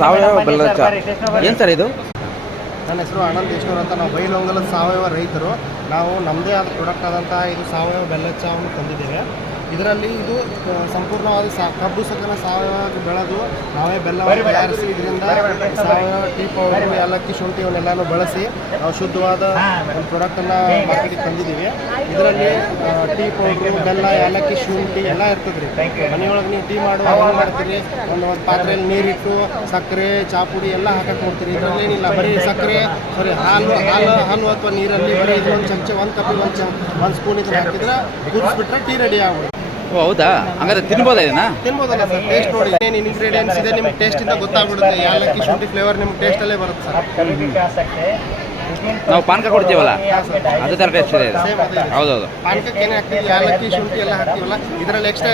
ಸಾವಯವ ಬೆಲ್ಲದ ಚಾ ಏನು ಸರ್ ಇದು? ನನ್ನ ಹೆಸರು ಆನಂದ್ ದೇಶ್ನೂರ್ ಅಂತ. ನಾವು ಬೈಲಹೊಂಗಲದ ಸಾವಯವ ರೈತರು. ನಾವು ನಮ್ಮದೇ ಆದ ಪ್ರಾಡಕ್ಟ್ ಆದಂಥ ಇದು ಸಾವಯವ ಬೆಲ್ಲದ ಚಹಾವನ್ನು ತಂದಿದ್ದೇವೆ. ಇದರಲ್ಲಿ ಇದು ಸಂಪೂರ್ಣವಾದ ಕಬ್ಬು ಸಕ್ಕನ ಸಾವಯವಾಗಿ ಬೆಳೆದು ನಾವೇ ಬೆಲ್ಲವನ್ನು ತಯಾರಿಸಿ ಇದರಿಂದ ಸಾವಯವ ಟೀ ಪೌಡರ್, ಏಲಕ್ಕಿ, ಶುಂಠಿ ಇವನ್ನೆಲ್ಲನೂ ಬಳಸಿ ನಾವು ಶುದ್ಧವಾದ ಒಂದು ಪ್ರಾಡಕ್ಟನ್ನು ಮಾರ್ಕೆಟಿಗೆ ತಂದಿದ್ದೀವಿ. ಇದರಲ್ಲಿ ಟೀ ಪೌಡ್ರು, ಬೆಲ್ಲ, ಏಲಕ್ಕಿ, ಶುಂಠಿ ಎಲ್ಲ ಇರ್ತದೆ ರೀ. ಮನೆಯೊಳಗೆ ನೀವು ಟೀ ಮಾಡುವಾಗ ಏನು ಮಾಡ್ತೀರಿ, ಒಂದು ಪಾತ್ರೆಯಲ್ಲಿ ನೀರಿಟ್ಟು ಸಕ್ಕರೆ, ಚಾಪುಡಿ ಎಲ್ಲ ಹಾಕಕ್ಕೆ ಕೊಡ್ತೀರಿ. ಇದರಲ್ಲಿ ಏನಿಲ್ಲ, ಬರೀ ಸಕ್ಕರೆ ಹಾಲು ಅಥವಾ ನೀರಲ್ಲಿ ಬರೀ ಇದು ಒಂದು ಚಮಚ, ಒಂದು ಕಪ್ಪಿಗೆ ಒಂದು ಸ್ಪೂನ್ ಇದನ್ನು ಹಾಕಿದ್ರೆ ಕುದಿಸ್ಬಿಟ್ರೆ ಟೀ ರೆಡಿ ಆಗ್ಬೋದು. ಓ ಹೌದಾ? ಹಂಗಾದ್ರೆ ತಿನ್ಬೋದಾ ಇದನ್ನ? ತಿನ್ಬೋದಲ್ಲ ಸರ್, ಟೇಸ್ಟ್ ನೋಡಿ ಏನು ಇಂಗ್ರೀಡಿಯೆಂಟ್ಸ್ ಇದೆ ನಿಮ್ಗೆ ಟೇಸ್ಟಿಂದ ಗೊತ್ತಾಗ್ಬಿಡುತ್ತೆ. ಏಲಕ್ಕಿ, ಶುಂಠಿ ಫ್ಲೇವರ್ ನಿಮ್ಗೆ ಟೇಸ್ಟಲ್ಲೇ ಬರುತ್ತೆ ಸರ್. ನಾವು ಪಾನಕ ಕೊಡ್ತೀವಲ್ಲ ಅದೇ ಥರ ಟೇಸ್ಟ್ ಇದೆ. ಸೇಮ್ ಅದೇ. ಹೌದೌದು. ಪಾನಕಕ್ಕೆ ಏನೇ ಹಾಕ್ತೀವಿ, ಏಲಕ್ಕಿ, ಶುಂಠಿ ಎಲ್ಲ ಹಾಕ್ತೀವಲ್ಲ, ಇದರಲ್ಲಿ ಎಕ್ಸ್ಟ್ರಾ